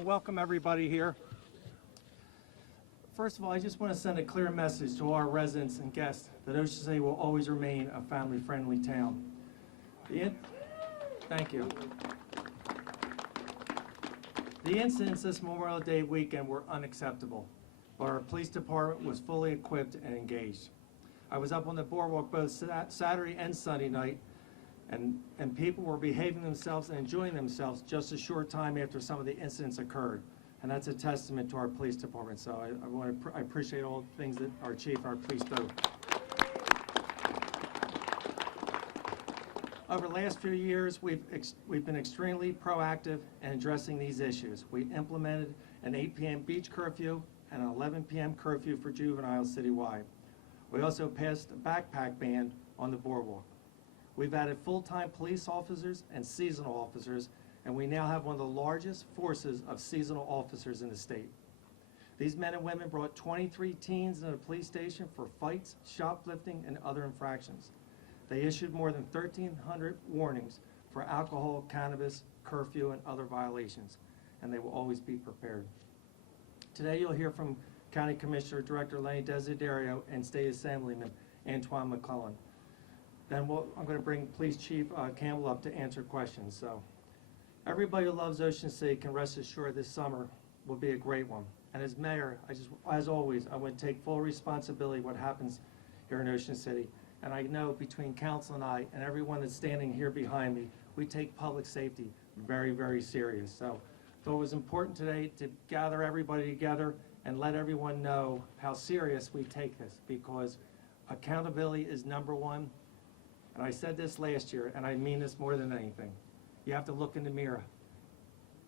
Well, welcome everybody here. First of all, I just want to send a clear message to our residents and guests that Ocean City will always remain a family-friendly town. Thank you. The incidents this Memorial Day weekend were unacceptable, but our police department was fully equipped and engaged. I was up on the boardwalk both Saturday and Sunday night, and people were behaving themselves and enjoying themselves just a short time after some of the incidents occurred. And that's a testament to our police department. So I appreciate all the things that our chief and our police do. Over the last few years, we've been extremely proactive in addressing these issues. We implemented an 8 p.m. beach curfew and an 11 p.m. curfew for juveniles citywide. We also passed a backpack ban on the boardwalk. We've added full-time police officers and seasonal officers, and we now have one of the largest forces of seasonal officers in the state. These men and women brought 23 teens into the police station for fights, shoplifting, and other infractions. They issued more than 1,300 warnings for alcohol, cannabis, curfew, and other violations, and they will always be prepared. Today you'll hear from County Commissioner Director Leonard Desiderio and State Assemblyman Antwan McClellan. Then I'm going to bring Police Chief Campbell up to answer questions. So everybody who loves Ocean City can rest assured this summer will be a great one. And as mayor, as always, I would take full responsibility what happens here in Ocean City. And I know between council and I and everyone that's standing here behind me, we take public safety very, very serious. So it was important today to gather everybody together and let everyone know how serious we take this, because accountability is number one. And I said this last year, and I mean this more than anything. You have to look in the mirror.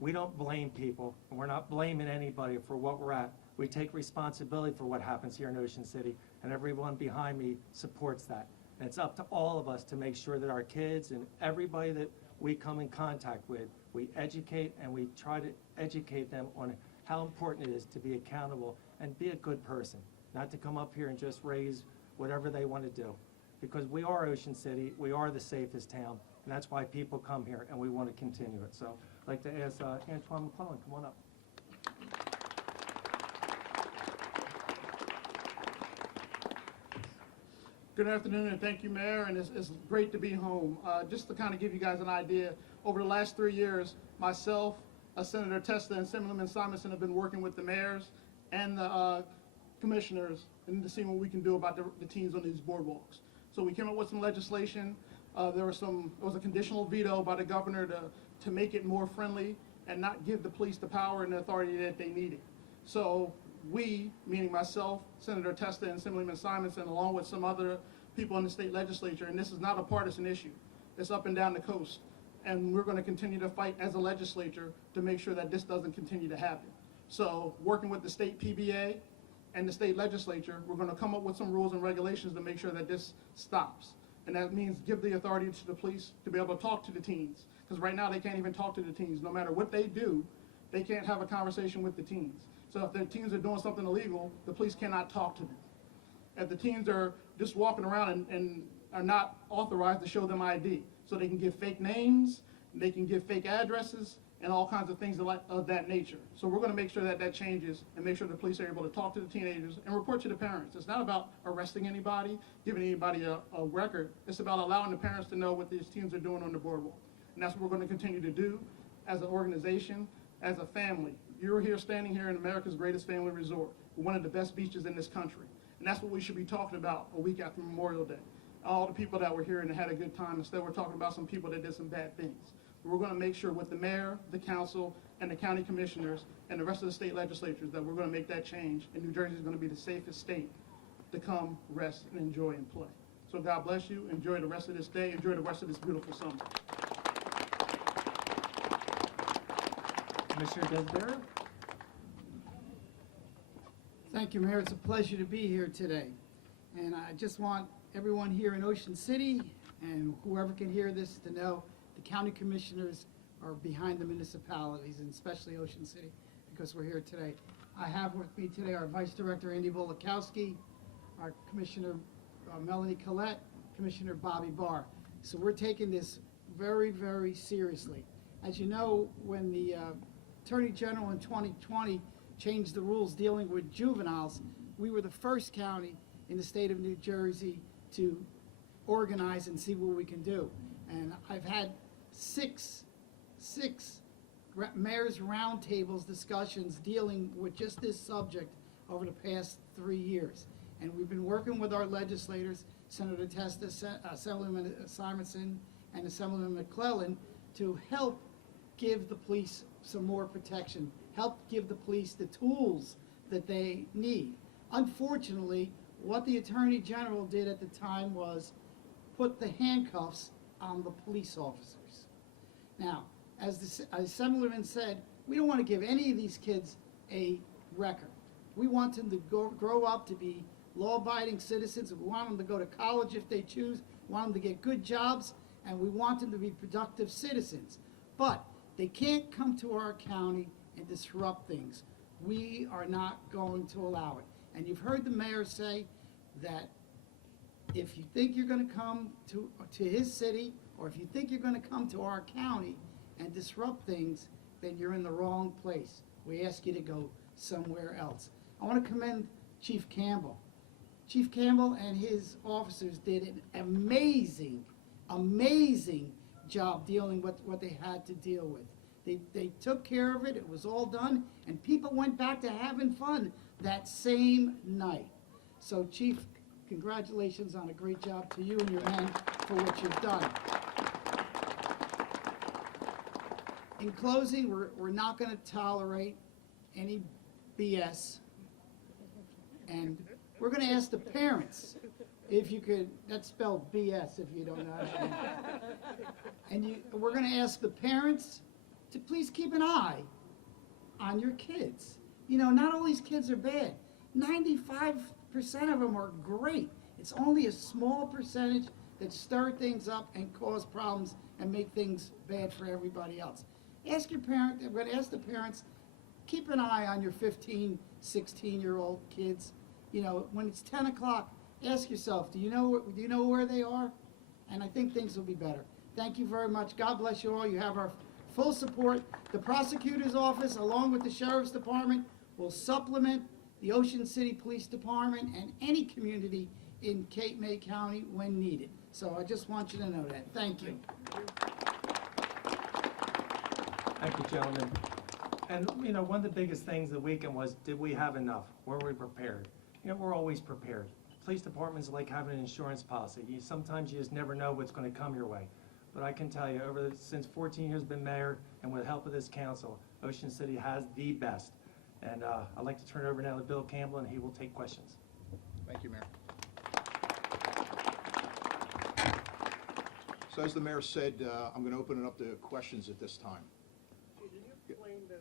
We don't blame people, and we're not blaming anybody for what we're at. We take responsibility for what happens here in Ocean City, and everyone behind me supports that. And it's up to all of us to make sure that our kids and everybody that we come in contact with, we educate and we try to educate them on how important it is to be accountable and be a good person, not to come up here and just raise whatever they want to do. Because we are Ocean City, we are the safest town, and that's why people come here, and we want to continue it. So I'd like to ask Antwan McClellan, come on up. Good afternoon, and thank you, Mayor, and it's great to be home. Just to kind of give you guys an idea, over the last 3 years, myself, Senator Testa, and Assemblyman Simonson have been working with the mayors and the commissioners and to see what we can do about the teens on these boardwalks. So we came up with some legislation. There was a conditional veto by the governor to make it more friendly and not give the police the power and the authority that they needed. So we, meaning myself, Senator Testa, and Assemblyman Simonson, along with some other people in the state legislature, and this is not a partisan issue. It's up and down the coast. And we're going to continue to fight as a legislature to make sure that this doesn't continue to happen. So working with the state PBA and the state legislature, we're going to come up with some rules and regulations to make sure that this stops. And that means give the authority to the police to be able to talk to the teens. Because right now they can't even talk to the teens. No matter what they do, they can't have a conversation with the teens. So if the teens are doing something illegal, the police cannot talk to them. If the teens are just walking around and are not authorized to show them ID, so they can give fake names, they can give fake addresses, and all kinds of things of that nature. So we're going to make sure that that changes and make sure the police are able to talk to the teenagers and report to the parents. It's not about arresting anybody, giving anybody a record. It's about allowing the parents to know what these teens are doing on the boardwalk. And that's what we're going to continue to do as an organization, as a family. You're here standing here in America's greatest family resort, one of the best beaches in this country. And that's what we should be talking about a week after Memorial Day. All the people that were here and had a good time. Instead, we're talking about some people that did some bad things. We're going to make sure with the mayor, the council, and the county commissioners, and the rest of the state legislatures that we're going to make that change. And New Jersey is going to be the safest state to come, rest, and enjoy and play. So God bless you. Enjoy the rest of this day. Enjoy the rest of this beautiful summer. Commissioner Desiderio. Thank you, Mayor. It's a pleasure to be here today. And I just want everyone here in Ocean City and whoever can hear this to know the county commissioners are behind the municipalities, and especially Ocean City, because we're here today. I have with me today our Vice Director, Andy Volokowski, our Commissioner Melanie Collette, Commissioner Bobby Barr. So we're taking this very, very seriously. As you know, when the Attorney General in 2020 changed the rules dealing with juveniles, we were the first county in the state of New Jersey to organize and see what we can do. And I've had six mayor's roundtables discussions dealing with just this subject over the past 3 years. And we've been working with our legislators, Senator Testa, Assemblyman Simonson, and Assemblyman McClellan, to help give the police some more protection, help give the police the tools that they need. Unfortunately, what the Attorney General did at the time was put the handcuffs on the police officers. Now, as the Assemblyman said, we don't want to give any of these kids a record. We want them to grow up to be law-abiding citizens. We want them to go to college if they choose. We want them to get good jobs, and we want them to be productive citizens. But they can't come to our county and disrupt things. We are not going to allow it. And you've heard the mayor say that if you think you're going to come to his city, or if you think you're going to come to our county and disrupt things, then you're in the wrong place. We ask you to go somewhere else. I want to commend Chief Campbell. Chief Campbell and his officers did an amazing job dealing with what they had to deal with. They took care of it, it was all done, and people went back to having fun that same night. So Chief, congratulations on a great job to you and your men for what you've done. In closing, we're not going to tolerate any BS, and we're going to ask the parents if you could, that's spelled BS if you don't know. And we're going to ask the parents to please keep an eye on your kids. You know, not all these kids are bad. 95% of them are great. It's only a small percentage that stir things up and cause problems and make things bad for everybody else. Ask your parent, I'm going to ask the parents, keep an eye on your 15, 16-year-old kids. You know, when it's 10 o'clock, ask yourself, do you know where they are? And I think things will be better. Thank you very much. God bless you all. You have our full support. The prosecutor's office, along with the sheriff's department, will supplement the Ocean City Police Department and any community in Cape May County when needed. So I just want you to know that. Thank you. Thank you, gentlemen. And, you know, one of the biggest things the weekend was, did we have enough? Were we prepared? You know, we're always prepared. Police departments are like having an insurance policy. Sometimes you just never know what's going to come your way. But I can tell you, since 14 years been mayor, and with the help of this council, Ocean City has the best. And I'd like to turn it over now to Bill Campbell, and he will take questions. Thank you, Mayor. So as the mayor said, I'm going to open it up to questions at this time. Can you explain the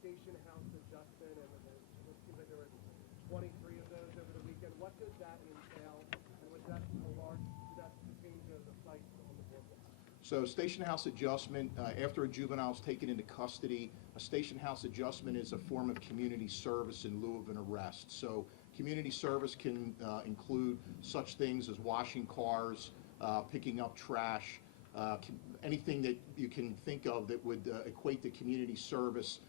station house adjustment, and it seems like there were 23 of those over the weekend. What does that entail, and was that pertain to the sites on the boardwalk? So station house adjustment, after a juvenile is taken into custody, a station house adjustment is a form of community service in lieu of an arrest. So community service can include such things as washing cars, picking up trash, anything that you can think of that would equate to community service,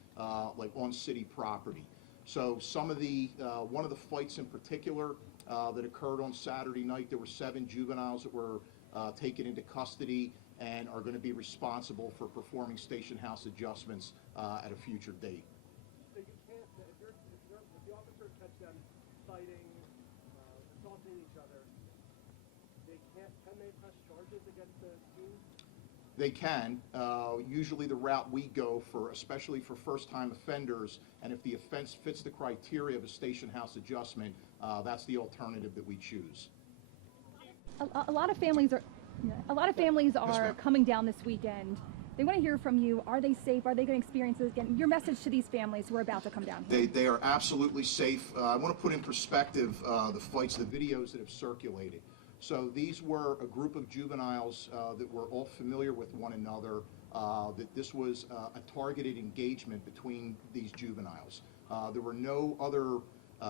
like on city property. So some of the, one of the fights in particular that occurred on Saturday night, there were 7 juveniles that were taken into custody and are going to be responsible for performing station house adjustments at a future date. So you can't, if the officers catch them fighting, assaulting each other, can they press charges against the team? They can. Usually the route we go for, especially for first-time offenders, and if the offense fits the criteria of a station house adjustment, that's the alternative that we choose. A lot of families are coming down this weekend. They want to hear from you. Are they safe? Are they going to experience this again? Your message to these families who are about to come down. They are absolutely safe. I want to put in perspective the fights, the videos that have circulated. So these were a group of juveniles that were all familiar with one another, that this was a targeted engagement between these juveniles. There were no other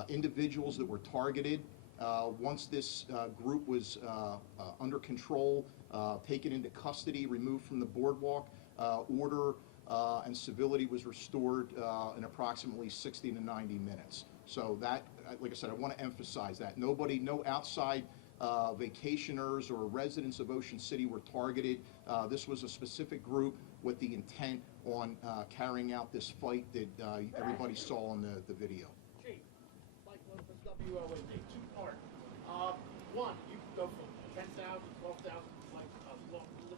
individuals that were targeted. Once this group was under control, taken into custody, removed from the boardwalk, order and civility was restored in approximately 60 to 90 minutes. So that, like I said, I want to emphasize that. No outside vacationers or residents of Ocean City were targeted. This was a specific group with the intent on carrying out this fight that everybody saw in the video. Chief, Mike Lopez, WOAD, two-part. One, you go from 10,000, 12,000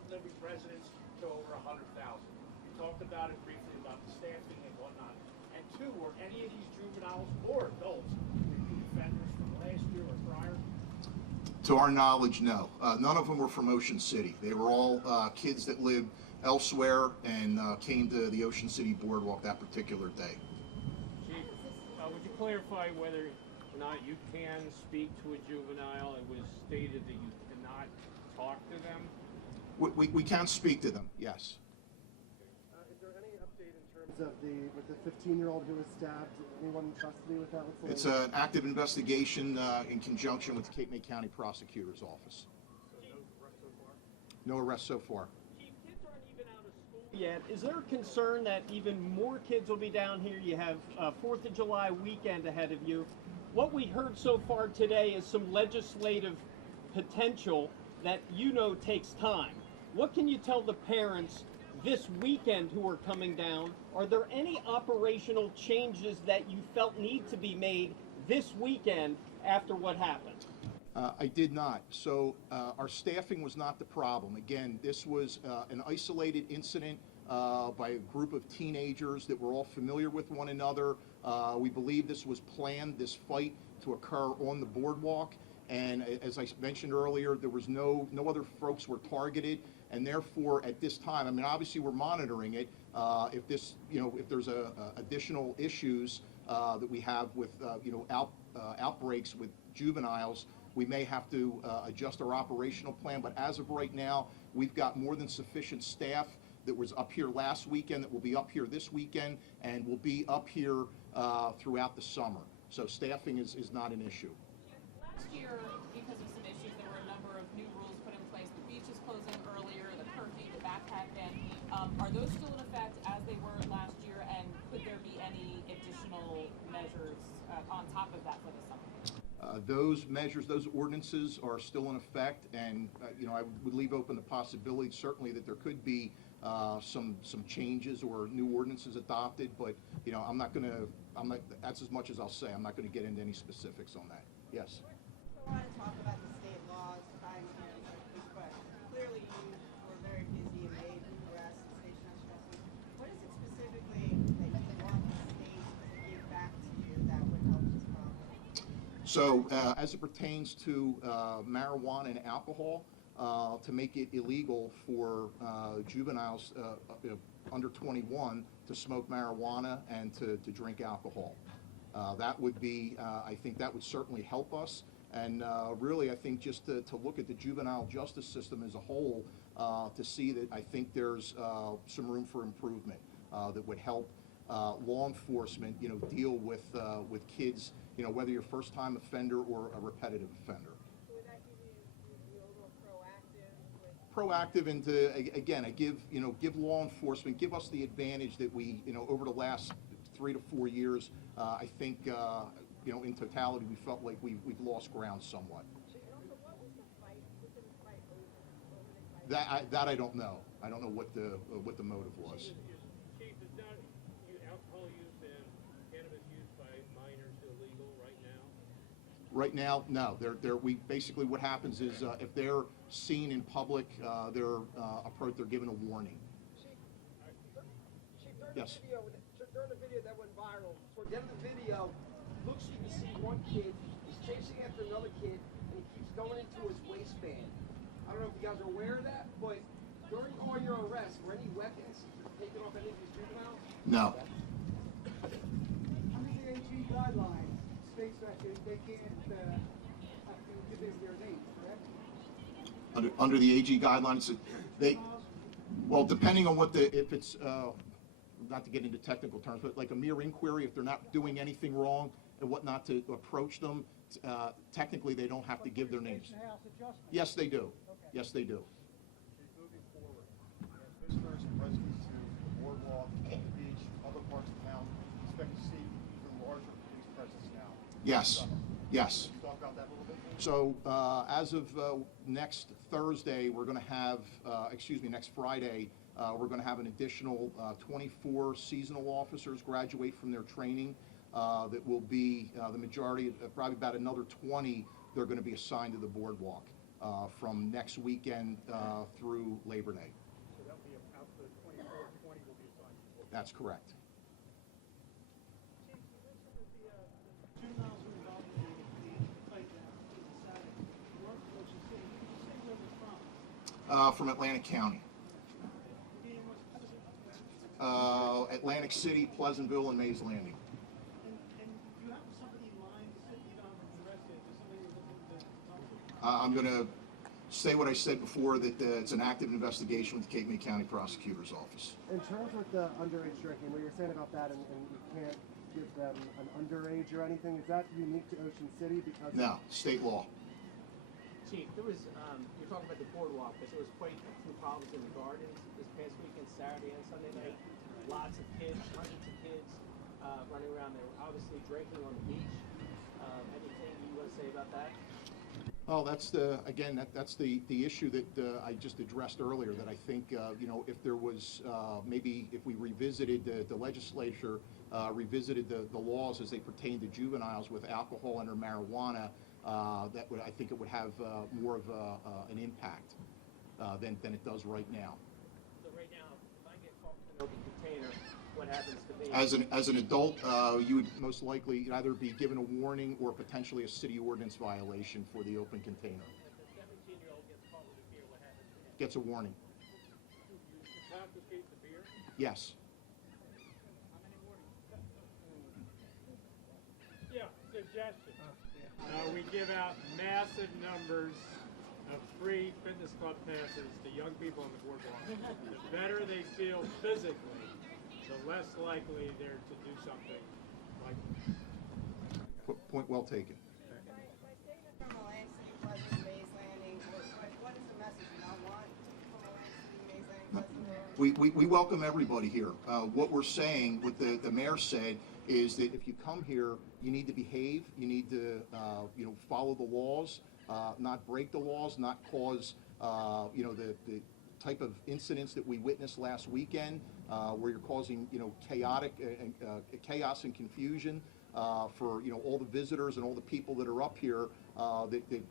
living residents to over 100,000. You talked about it briefly about the staffing and whatnot. And two, were any of these juveniles or adults repeat offenders from last year or prior? To our knowledge, no. None of them were from Ocean City. They were all kids that lived elsewhere and came to the Ocean City Boardwalk that particular day. Chief, would you clarify whether or not you can speak to a juvenile? It was stated that you cannot talk to them. We can speak to them, yes. Is there any update in terms of with the 15-year-old who was stabbed? Anyone in custody with that? It's an active investigation in conjunction with the Cape May County Prosecutor's Office. No arrests so far. Chief, kids aren't even out of school yet. Is there a concern that even more kids will be down here? You have 4th of July weekend ahead of you. What we heard so far today is some legislative potential that takes time. What can you tell the parents this weekend who are coming down? Are there any operational changes that you felt need to be made this weekend after what happened? I did not. So our staffing was not the problem. Again, this was an isolated incident by a group of teenagers that were all familiar with one another. We believe this was planned, this fight, to occur on the boardwalk. And as I mentioned earlier, there was no other folks were targeted. And therefore, at this time, I mean, obviously we're monitoring it. If this, if there's additional issues that we have with, outbreaks with juveniles, we may have to adjust our operational plan. But as of right now, we've got more than sufficient staff that was up here last weekend, that will be up here this weekend, and will be up here throughout the summer. So staffing is not an issue. Last year, because of some issues, there were a number of new rules put in place. The beach is closing earlier, the curfew, the backpack ban. Are those still in effect as they were last year, and could there be any additional measures on top of that for the summer? Those measures, those ordinances are still in effect, and I would leave open the possibility certainly that there could be some changes or new ordinances adopted, but that's as much as I'll say. I'm not going to get into any specifics on that. Yes. I want to talk about the state laws, time frames, but clearly you were very busy and made arrests, station adjustments. What is it specifically that you want the state to give back to you that would help this problem? So as it pertains to marijuana and alcohol, to make it illegal for juveniles under 21 to smoke marijuana and to drink alcohol. That would be, I think that would certainly help us. And really, I think just to look at the juvenile justice system as a whole, to see that I think there's some room for improvement that would help law enforcement, deal with kids, whether you're a first-time offender or a repetitive offender. So would that give you be a little proactive with? Proactive and to, again, give law enforcement, give us the advantage that we, over the last 3 to 4 years, I think, in totality, we felt like we've lost ground somewhat. And also, what was the fight? What did the fight over? That I don't know. I don't know what the motive was. Chief, is not alcohol use and cannabis use by minors illegal right now? Right now, no. We basically what happens is if they're seen in public, they're given a warning. Chief, Yes. during the video that went viral, toward the end of the video, looks you can see one kid, he's chasing after another kid, and he keeps going into his waistband. I don't know if you guys are aware of that, but during all your arrests, were any weapons taken off any of these juveniles? No. Under the AG guidelines, states that they can't have to give in their names, correct? Under the AG guidelines, well, depending on if it's, not to get into technical terms, but like a mere inquiry, if they're not doing anything wrong and whatnot, to approach them, technically they don't have to give their names. Yes, they do. Yes, they do. Moving forward, as visitors and residents to the boardwalk the beach, other parts of town, expect to see even larger police presence now. Yes, yes. Can you talk about that a little bit? So as of next Thursday, we're going to have, next Friday, we're going to have an additional 24 seasonal officers graduate from their training. That will be the majority, probably about another 20, they're going to be assigned to the boardwalk from next weekend through Labor Day. So that will be out the 24, 20 will be assigned to the board. That's correct. Chief, you mentioned that the juveniles were involved in the fight down in Saturday. You weren't from Ocean City. Can you say where they're from? From Atlantic County. Being more specific. Atlantic City, Pleasantville, and Mays Landing. And you have somebody in mind, you don't have to arrest it, is somebody you're looking to talk to? I'm going to say what I said before, that it's an active investigation with the Cape May County Prosecutor's Office. In terms with the underage drinking, what you're saying about that, and you can't give them an underage or anything, is that unique to Ocean City? Because No, state law. Chief, there was, you're talking about the boardwalk, but there was quite a few problems in the gardens this past weekend, Saturday and Sunday night. Lots of kids, hundreds of kids running around there, obviously drinking on the beach. Anything you want to say about that? Well, that's that's the issue that I just addressed earlier, that I think, if there was, maybe if we revisited, the legislature revisited the laws as they pertain to juveniles with alcohol and or marijuana, I think it would have more of an impact than it does right now. So right now, if I get caught with an open container, what happens to me? As an adult, you would most likely either be given a warning or potentially a city ordinance violation for the open container. If a 17-year-old gets caught with a beer, what happens to him? Gets a warning. You confiscate the beer? Yes. Yeah, suggestion. We give out massive numbers of free fitness club passes to young people on the boardwalk. The better they feel physically, the less likely they're to do something like this. Point well taken. By statement from Atlantic City, Pleasant, Mays Landing, what is the message? You not want from Atlantic City, Mays Landing, Pleasantville? We welcome everybody here. What we're saying, what the mayor said, is that if you come here, you need to behave, you need to follow the laws, not break the laws, not cause the type of incidents that we witnessed last weekend, where you're causing chaos and confusion for all the visitors and all the people that are up here that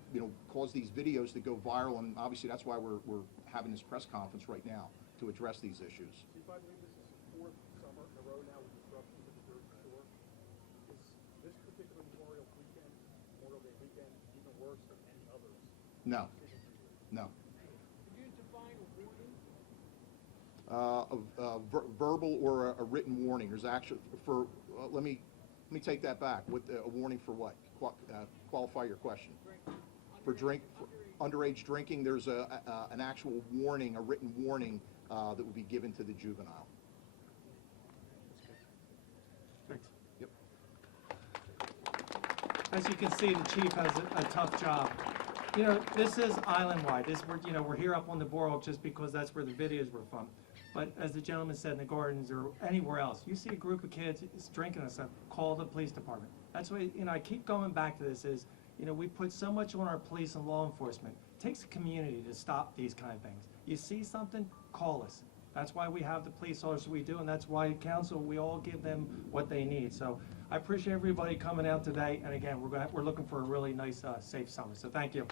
cause these videos to go viral. And obviously that's why we're having this press conference right now, to address these issues. Chief, I believe this is the fourth summer in a row now with disruptions at the Jersey Shore. Is this particular Memorial Day weekend, even worse than any others? No, no. Could you define a warning? Verbal or a written warning. There's actually let me take that back. What a warning for what? Qualify your question. For underage drinking. There's an actual warning, a written warning that will be given to the juvenile. Thanks. Yep. As you can see, the chief has a tough job. This is island-wide. We're here up on the boardwalk just because that's where the videos were from. But as the gentleman said, in the gardens or anywhere else, you see a group of kids drinking and stuff, call the police department. That's why, I keep going back to this is, we put so much on our police and law enforcement. It takes a community to stop these kind of things. You see something, call us. That's why we have the police officers we do, and that's why council, we all give them what they need. So I appreciate everybody coming out today, and again, we're looking for a really nice, safe summer. So thank you.